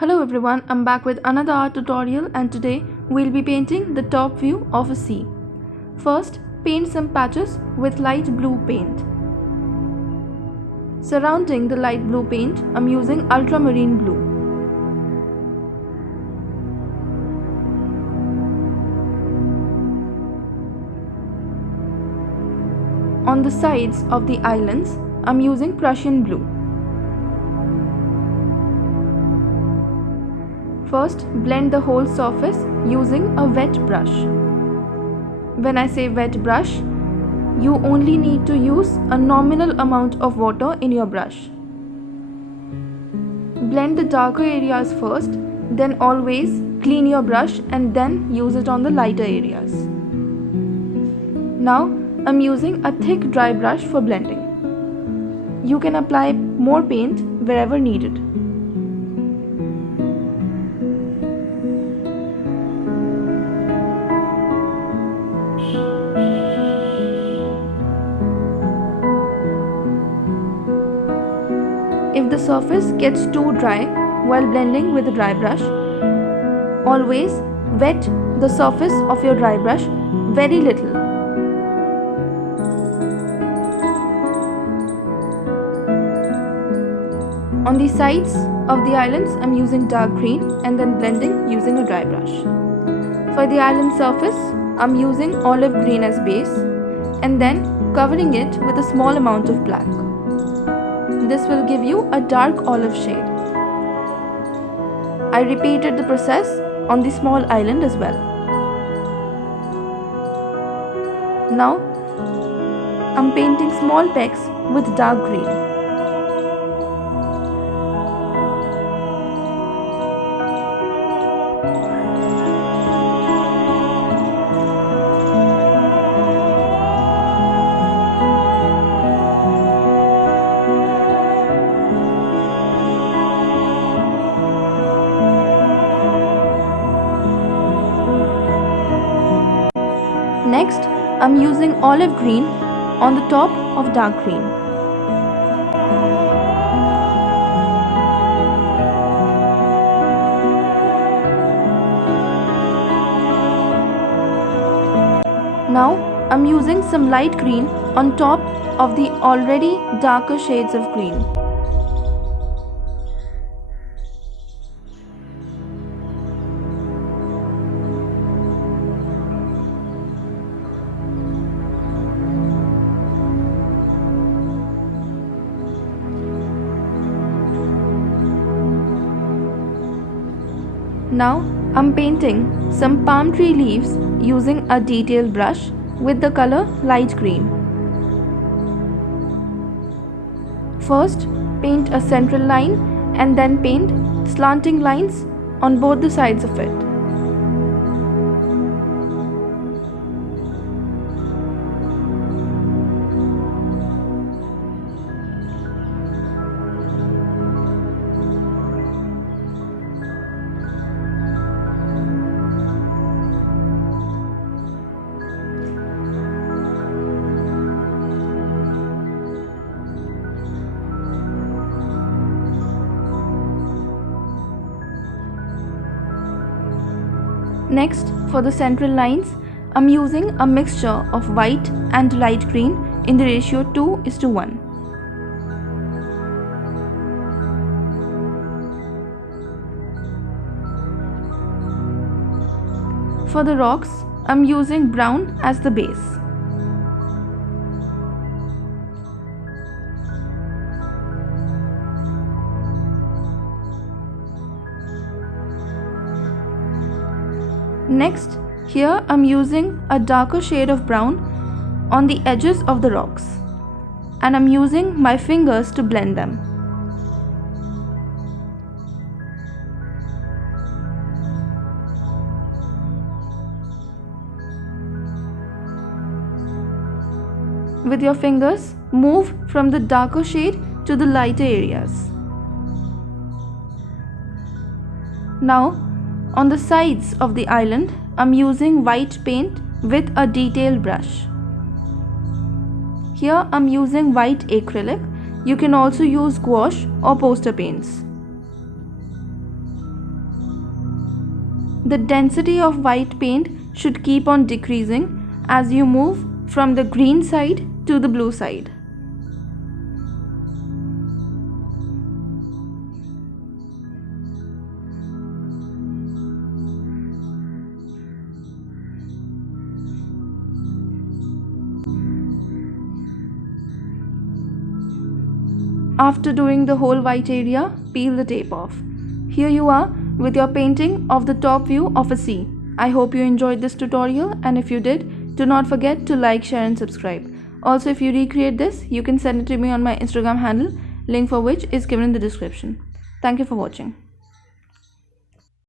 Hello everyone, I'm back with another art tutorial and today we'll be painting the top view of a sea. First, paint some patches with light blue paint. Surrounding the light blue paint, I'm using ultramarine blue. On the sides of the islands, I'm using Prussian blue. First, blend the whole surface using a wet brush. When I say wet brush, you only need to use a nominal amount of water in your brush. Blend the darker areas first, then always clean your brush and then use it on the lighter areas. Now, I'm using a thick dry brush for blending. You can apply more paint wherever needed. If the surface gets too dry while blending with a dry brush, always wet the surface of your dry brush very little. On the sides of the islands, I'm using dark green and then blending using a dry brush. For the island surface, I'm using olive green as base and then covering it with a small amount of black. This will give you a dark olive shade. I repeated the process on the small island as well. Now, I'm painting small pecks with dark green. Next, I'm using olive green on the top of dark green. Now, I'm using some light green on top of the already darker shades of green. Now, I'm painting some palm tree leaves using a detailed brush with the color light green. First, paint a central line and then paint slanting lines on both the sides of it. Next, for the central lines, I'm using a mixture of white and light green in the ratio 2:1. For the rocks, I'm using brown as the base. Next, here I'm using a darker shade of brown on the edges of the rocks and I'm using my fingers to blend them. With your fingers, move from the darker shade to the lighter areas. Now, on the sides of the island, I'm using white paint with a detailed brush. Here I'm using white acrylic. You can also use gouache or poster paints. The density of white paint should keep on decreasing as you move from the green side to the blue side. After doing the whole white area, peel the tape off. Here you are with your painting of the top view of a sea. I hope you enjoyed this tutorial, and if you did, do not forget to like, share and subscribe. Also, if you recreate this, you can send it to me on my Instagram handle, link for which is given in the description. Thank you for watching.